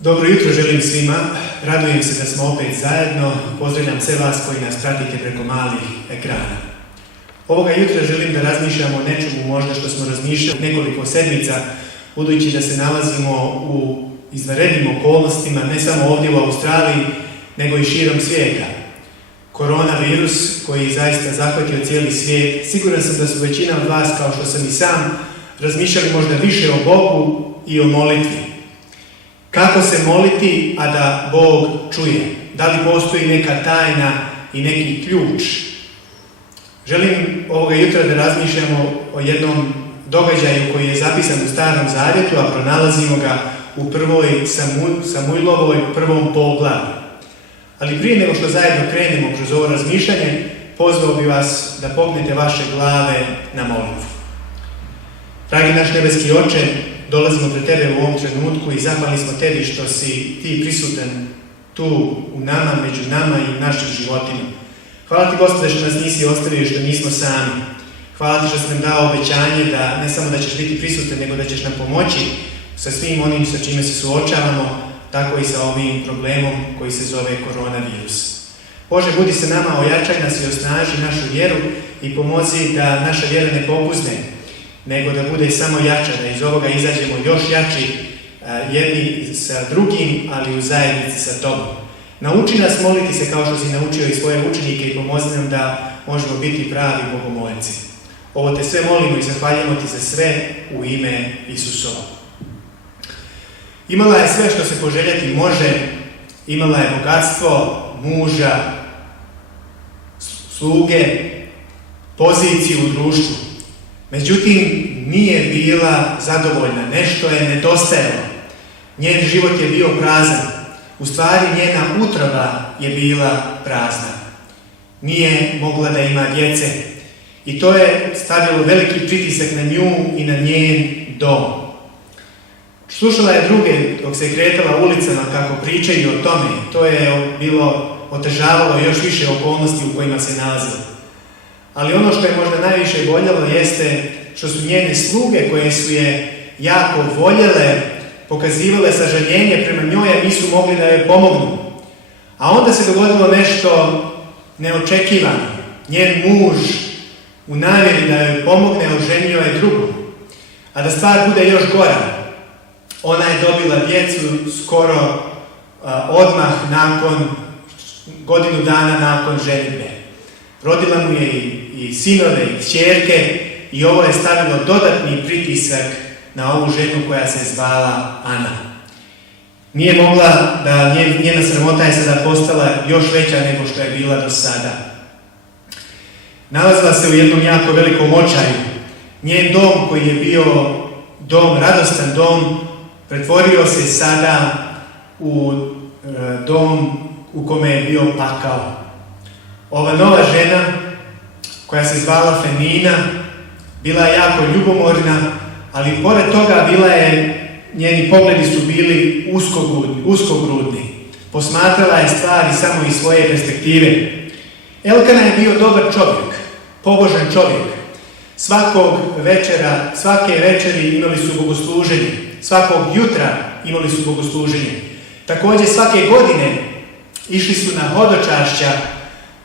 Dobro jutro želim svima, radujem se da smo opet zajedno, pozdravljam sve vas koji nas pratite preko malih ekrana. Ovoga jutra želim da razmišljamo o nečemu možda što smo razmišljali nekoliko sedmica, budući da se nalazimo u izvanrednim okolnostima, ne samo ovdje u Australiji, nego i širom svijeta. Koronavirus koji zaista zahvatio cijeli svijet, siguran sam da su većina od vas, kao što sam i sam, razmišljali možda više o Bogu i o molitvi. Kako se moliti, a da Bog čuje? Da li postoji neka tajna i neki ključ? Želim ovoga jutra da razmišljamo o jednom događaju koji je zapisan u Starom Zavjetu, a pronalazimo ga u prvoj Samuilovoj prvom poglavlju. Ali prije nego što zajedno krenemo kroz ovo razmišljanje, pozvao bi vas da pognete vaše glave na molitvu. Dragi naš nebeski Oče, dolazimo pred Tebe u ovom trenutku i zahvalni smo Tebi što si Ti prisutan tu u nama, među nama i u našim životima. Hvala Ti, Gospode, što nas nisi ostavio i što nismo sami. Hvala Ti što si nam dao obećanje da ne samo da ćeš biti prisutan, nego da ćeš nam pomoći sa svim onim sa čime se suočavamo, tako i sa ovim problemom koji se zove koronavirus. Bože, budi sa nama, ojačaj nas i osnaži našu vjeru i pomozi da naša vjera ne popuzne, nego da bude samo jača, da iz ovoga izađemo još jači jedni sa drugim, ali u zajednici sa Tobom. Nauči nas moliti se kao što si naučio i svoje učenike i pomozi nam da možemo biti pravi bogomolci. Ovo Te sve molimo i zahvaljujemo Ti za sve u ime Isusova. Imala je sve što se poželjeti može, imala je bogatstvo, muža, sluge, poziciju u društvu. Međutim, nije bila zadovoljna, nešto je nedostajalo. Njen život je bio prazan. U stvari, njena utroba je bila prazna. Nije mogla da ima djece. I to je stavilo veliki pritisak na nju i na njen dom. Slušala je druge dok se kretala ulicama kako pričaju o tome. To je bilo otežavalo još više okolnosti u kojima se nalazila. Ali ono što je možda najviše boljelo jeste što su njene sluge koje su je jako voljele, pokazivale sažaljenje prema njoj, a nisu mogli da joj pomognu. A onda se dogodilo nešto neočekivano. Njen muž u namjeri da joj pomogne oženio je drugu. A da stvar bude još gora, ona je dobila djecu skoro odmah nakon godinu dana nakon ženitbe. Rodila mu je i sinove i kćerke i ovo je stavilo dodatni pritisak na ovu ženu koja se zvala Ana. Nije mogla da njena sramota je sada postala još veća nego što je bila do sada. Nalazila se u jednom jako velikom očaju. Njen dom koji je bio dom, radostan dom, pretvorio se sada u dom u kome je bio pakao. Ova nova žena, koja se zvala Fenina, bila je jako ljubomorna, ali pored toga njeni pogledi su bili uskogrudni. Posmatrala je stvari samo iz svoje perspektive. Elkana je bio dobar čovjek, pobožan čovjek. Svake večeri imali su bogosluženje, svakog jutra imali su bogosluženje. Također svake godine išli su na hodočašća,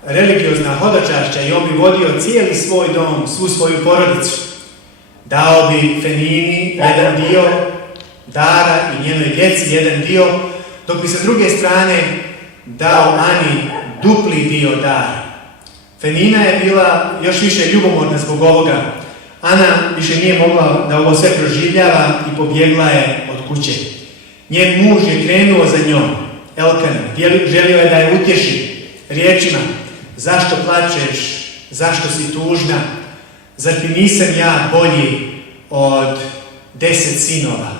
religiozna hodočašća i on bi vodio cijeli svoj dom, svu svoju porodicu. Dao bi Fenini jedan dio dara i njenoj djeci jedan dio, dok bi sa druge strane dao Ani dupli dio dara. Fenina je bila još više ljubomorna zbog ovoga. Ana više nije mogla da ovo sve proživljava i pobjegla je od kuće. Njen muž je krenuo za njom, Elkana, želio je da je utješi riječima: zašto plačeš, zašto si tužna, zar ti nisam ja bolji od 10 sinova?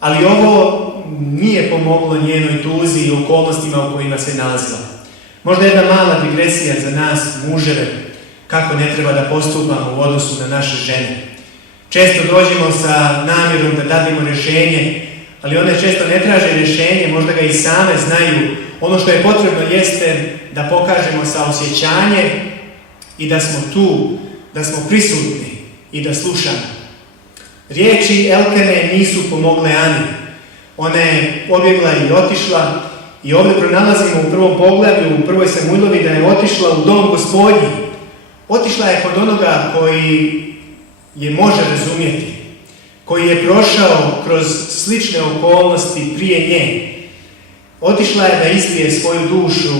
Ali ovo nije pomoglo njenoj tuzi i okolnostima u kojima se nalazila. Možda jedna mala digresija za nas, muževe, kako ne treba da postupamo u odnosu na naše žene. Često dođemo sa namjerom da dademo rješenje, ali one često ne traže rješenje, možda ga i same znaju. Ono što je potrebno jeste da pokažemo saosjećanje i da smo tu, da smo prisutni i da slušamo. Riječi Elkane nisu pomogle Ani. Ona je pobjegla i otišla i ovdje pronalazimo u prvom poglavlju, u prvoj Samuilovi, da je otišla u dom Gospodnji. Otišla je kod onoga koji je može razumjeti, koji je prošao kroz slične okolnosti prije nje. Otišla je da izlije svoju dušu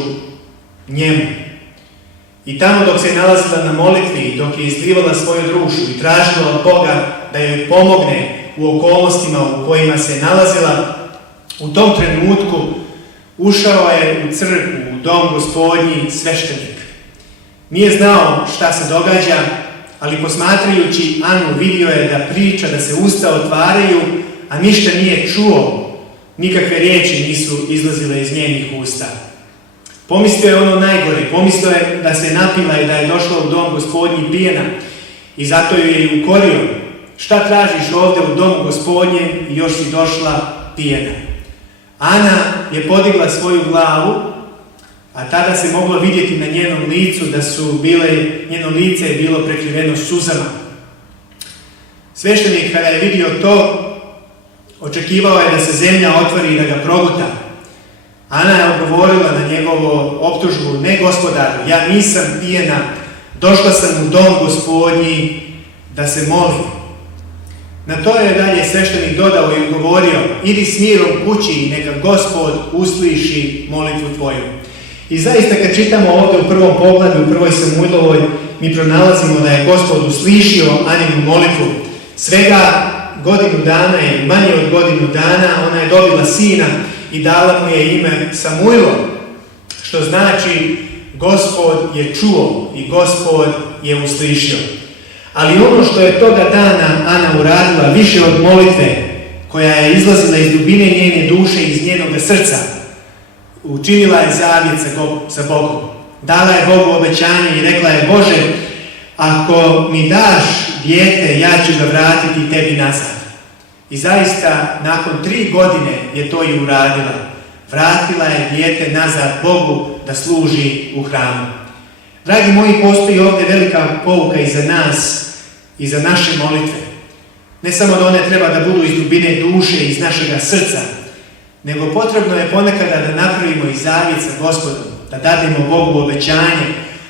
njemu. I tamo dok se je nalazila na molitvi, dok je izlijevala svoju dušu i tražila od Boga da joj pomogne u okolnostima u kojima se je nalazila, u tom trenutku ušao je u crkvu, u dom Gospodnji sveštenik. Nije znao šta se događa, ali posmatrajući Anu vidio je da priča, da se usta otvaraju, a ništa nije čuo, nikakve riječi nisu izlazile iz njenih usta. Pomislio je ono najgore, pomislio je da se napila i da je došla u dom Gospodnji pijena i zato ju je i ukorio. Šta tražiš ovdje u domu Gospodnjem i još si došla pijena? Ana je podigla svoju glavu, a tada se moglo vidjeti na njenom licu da njeno lice je bilo prekriveno suzama. Sveštenik kada je vidio to, očekivao je da se zemlja otvori i da ga proguta. Ana je odgovorila na njegovu optužbu: ne, gospodaru, ja nisam pijena, došla sam u dom Gospodnji da se molim. Na to je dalje sveštenik dodao i odgovorio: idi s mirom kući i neka Gospod usliši molitvu tvoju. I zaista kad čitamo ovdje u prvom poglavlju, u prvoj Samuilovoj, mi pronalazimo da je Gospod uslišio Aninu molitvu. Svega godinu dana ili manje od godinu dana ona je dobila sina i dala mu je ime Samuilo, što znači Gospod je čuo i Gospod je uslišio. Ali ono što je toga dana Ana uradila više od molitve koja je izlazila iz dubine njene duše, iz njenoga srca, učinila je zavjet sa Bogom. Dala je Bogu obećanje i rekla je: Bože, ako mi daš dijete, ja ću ga vratiti tebi nazad. I zaista nakon 3 godine je to i uradila. Vratila je dijete nazad Bogu da služi u hramu. Dragi moji, postoji ovdje velika pouka i za nas i za naše molitve. Ne samo da one treba da budu iz dubine duše, iz našega srca, nego potrebno je ponekada da napravimo i zavjet sa Gospodom, da dademo Bogu obećanje.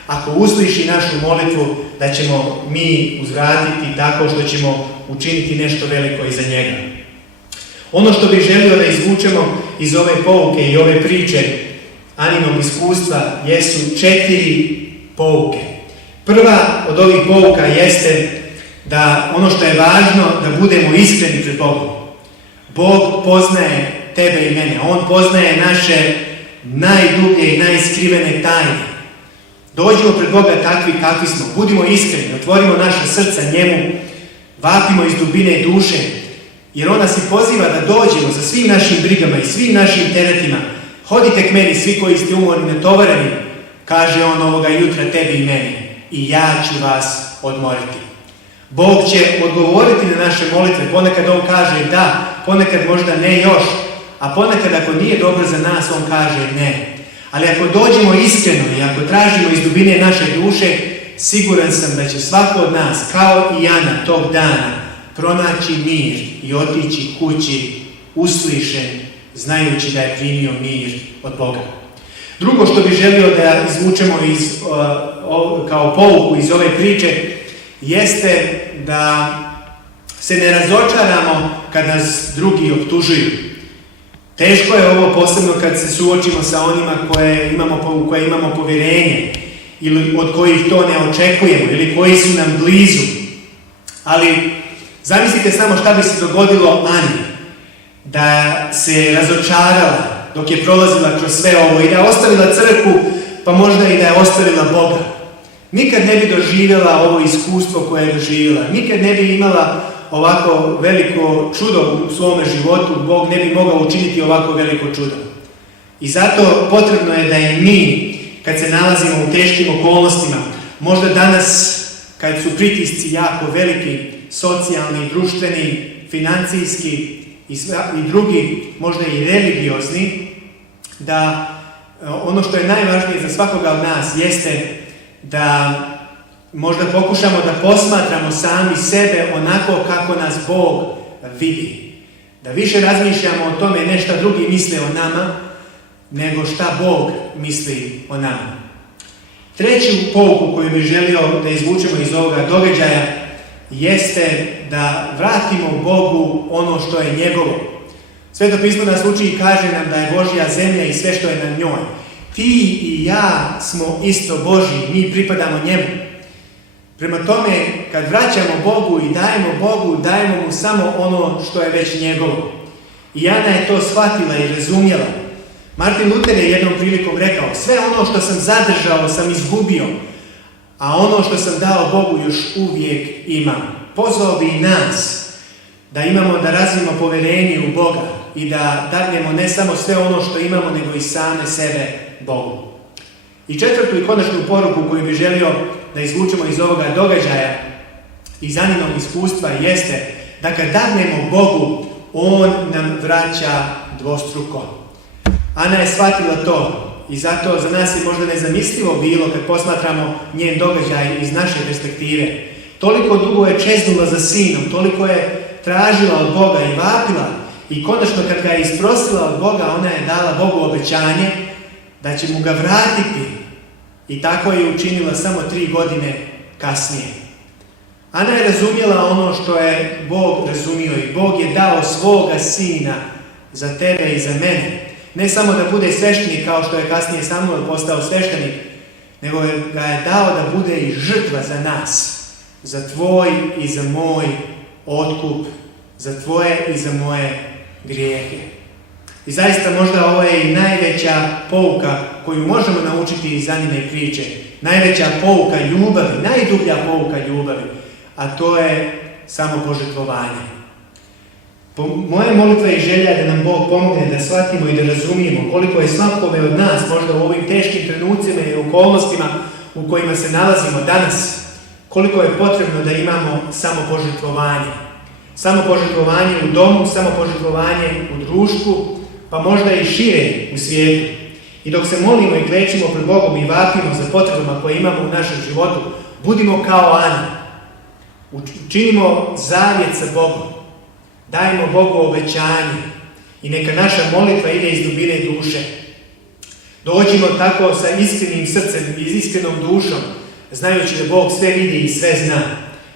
Ako usliši našu molitvu, da ćemo mi uzvratiti tako što ćemo učiniti nešto veliko iza njega. Ono što bih želio da izvučemo iz ove pouke i ove priče Aninog iskustva jesu 4 pouke. Prva od ovih pouka jeste da ono što je važno, da budemo iskreni pred Bogom. Bog poznaje tebe i mene. On poznaje naše najdublje i najskrivene tajne. Dođimo pred Boga takvi kakvi smo. Budimo iskreni, otvorimo naše srca njemu, vapimo iz dubine duše, jer on nas i poziva da dođemo sa svim našim brigama i svim našim teretima. Hodite k meni svi koji ste umorni, natovareni, kaže on ovoga jutra tebi i meni, i ja ću vas odmoriti. Bog će odgovoriti na naše molitve. Ponekad on kaže da, ponekad možda ne još, a ponekad ako nije dobro za nas, on kaže ne. Ali ako dođemo iskreno i ako tražimo iz dubine naše duše, siguran sam da će svako od nas, kao i Ana tog dana, pronaći mir i otići kući uslišen, znajući da je primio mir od Boga. Drugo što bih želio da izvučemo kao pouku iz ove priče, jeste da se ne razočaramo kad nas drugi optužuju. Teško je ovo posebno kad se suočimo sa onima u koje imamo povjerenje ili od kojih to ne očekujemo ili koji su nam blizu. Ali zamislite samo šta bi se dogodilo Ani da se razočarala dok je prolazila kroz sve ovo i da je ostavila crkvu, pa možda i da je ostavila Boga. Nikad ne bi doživjela ovo iskustvo koje je doživjela. Nikad ne bi imala ovako veliko čudo u svome životu. Bog ne bi mogao učiniti ovako veliko čudo. I zato potrebno je da i mi, kad se nalazimo u teškim okolnostima, možda danas, kad su pritisci jako veliki, socijalni, društveni, financijski i drugi, možda i religiozni, da ono što je najvažnije za svakoga od nas jeste da možda pokušamo da posmatramo sami sebe onako kako nas Bog vidi. Da više razmišljamo o tome ne šta drugi misle o nama, nego šta Bog misli o nama. Treću pouku koju bih želio da izvučemo iz ovoga događaja jeste da vratimo Bogu ono što je njegovo. Sveto pismo nas uči i kaže nam da je Božja zemlja i sve što je na njoj. Ti i ja smo isto Božji, mi pripadamo njemu. Prema tome, kad vraćamo Bogu i dajemo mu samo ono što je već njegovo. I Ana je to shvatila i razumjela. Martin Luther je jednom prilikom rekao, sve ono što sam zadržao sam izgubio, a ono što sam dao Bogu još uvijek imam. Pozvao bi i nas da imamo, da razvijemo povjerenje u Boga i da dadnemo ne samo sve ono što imamo, nego i same sebe Bogu. I četvrtu i konačnu poruku koju bih želio da izvučemo iz ovoga događaja, iz Aninog iskustva, jeste da kad dadnemo Bogu, On nam vraća dvostruko. Ana je shvatila to i zato za nas je možda nezamislivo bilo kad posmatramo njen događaj iz naše perspektive. Toliko dugo je čeznula za sinom, toliko je tražila od Boga i vapila i konačno kad ga je isprosila od Boga, ona je dala Bogu obećanje da će mu ga vratiti i tako je učinila samo 3 godine kasnije. Ana je razumjela ono što je Bog razumio i Bog je dao svoga sina za tebe i za mene. Ne samo da bude sveštenik kao što je kasnije Samuel postao sveštenik, nego ga je dao da bude i žrtva za nas, za tvoj i za moj otkup, za tvoje i za moje grijehe. I zaista možda ovo je i najveća pouka koju možemo naučiti iz Anine priče. Najveća pouka ljubavi, najdublja pouka ljubavi, a to je samopožrtvovanje. Moja molitva i želja je da nam Bog pomogne da shvatimo i da razumijemo koliko je svakome od nas, možda u ovim teškim trenucima i okolnostima u kojima se nalazimo danas, koliko je potrebno da imamo samopožrtvovanje. Samopožrtvovanje u domu, samopožrtvovanje u društvu, pa možda i šire u svijetu. I dok se molimo i klečimo pred Bogom i vapimo za potrebama koje imamo u našem životu, budimo kao Ana. Učinimo zavjet sa Bogom. Dajmo Bogu obećanje i neka naša molitva ide iz dubine duše. Dođimo tako sa iskrenim srcem i iskrenom dušom, znajući da Bog sve vidi i sve zna.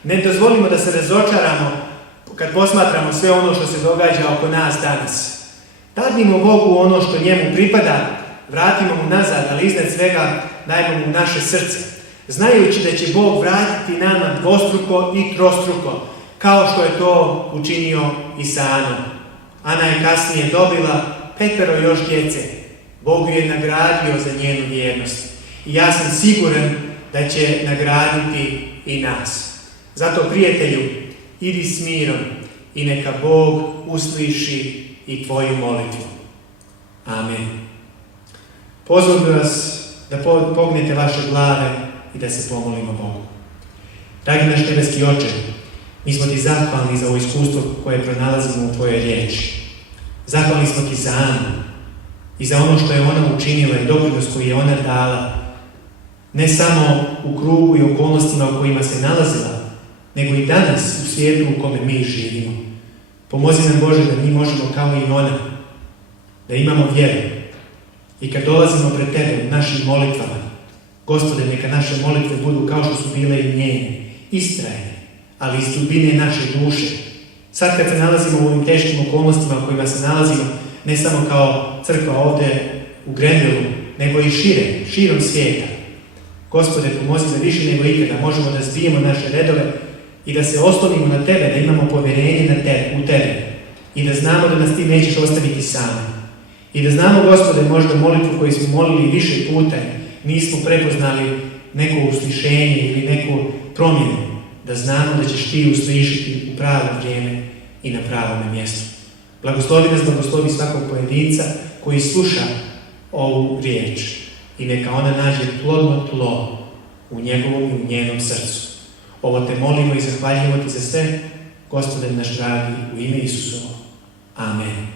Ne dozvolimo da se razočaramo kad posmatramo sve ono što se događa oko nas danas. Dadnimo Bogu ono što njemu pripada, vratimo mu nazad, ali iznad svega dajmo mu naše srce, znajući da će Bog vratiti nama dvostruko i trostruko, kao što je to učinio i sa Anom. Ana je kasnije dobila 5 još djece. Bog ju je nagradio za njenu vjernost. I ja sam siguran da će nagraditi i nas. Zato, prijatelju, idi s mirom i neka Bog usliši i tvoju molitvu. Amen. Pozvao bih vas da pognete vaše glave i da se pomolimo Bogu. Dragi naš nebeski Oče, mi smo ti zahvalni za ovo iskustvo koje pronalazimo u tvojoj riječi. Zahvalni smo ti za Anu i za ono što je ona učinila i doprinos koji je ona dala, ne samo u krugu i okolnostima u kojima se nalazila, nego i danas u svijetu u kome mi živimo. Pomozi nam, Bože, da mi možemo kao i ona, da imamo vjeru. I kad dolazimo pred tebe u našim molitvama, Gospode, neka naše molitve budu kao što su bile i njene, istrajne, ali iz dubine naše duše. Sad kad se nalazimo u ovim teškim okolnostima u kojima se nalazimo, ne samo kao crkva ovdje u Grenvilu, nego i širom svijeta. Gospode, pomozi da više nego ikada možemo da zbijemo naše redove i da se oslonimo na tebe, da imamo povjerenje u tebe i da znamo da nas ti nećeš ostaviti sami. I da znamo, Gospode, možda molitvu koju smo molili više puta, nismo prepoznali neko uslišenje ili neku promjenu, da znamo da ćeš ti uslišiti u pravo vrijeme i na pravom mjestu. Blagoslovi nas, blagoslovi svakog pojedinca koji sluša ovu riječ i neka ona nađe plodno tlo u njegovom i u njenom srcu. Ovo te molimo i zahvaljujemo ti za sve, Gospode naš dragi, u ime Isusovo. Amen.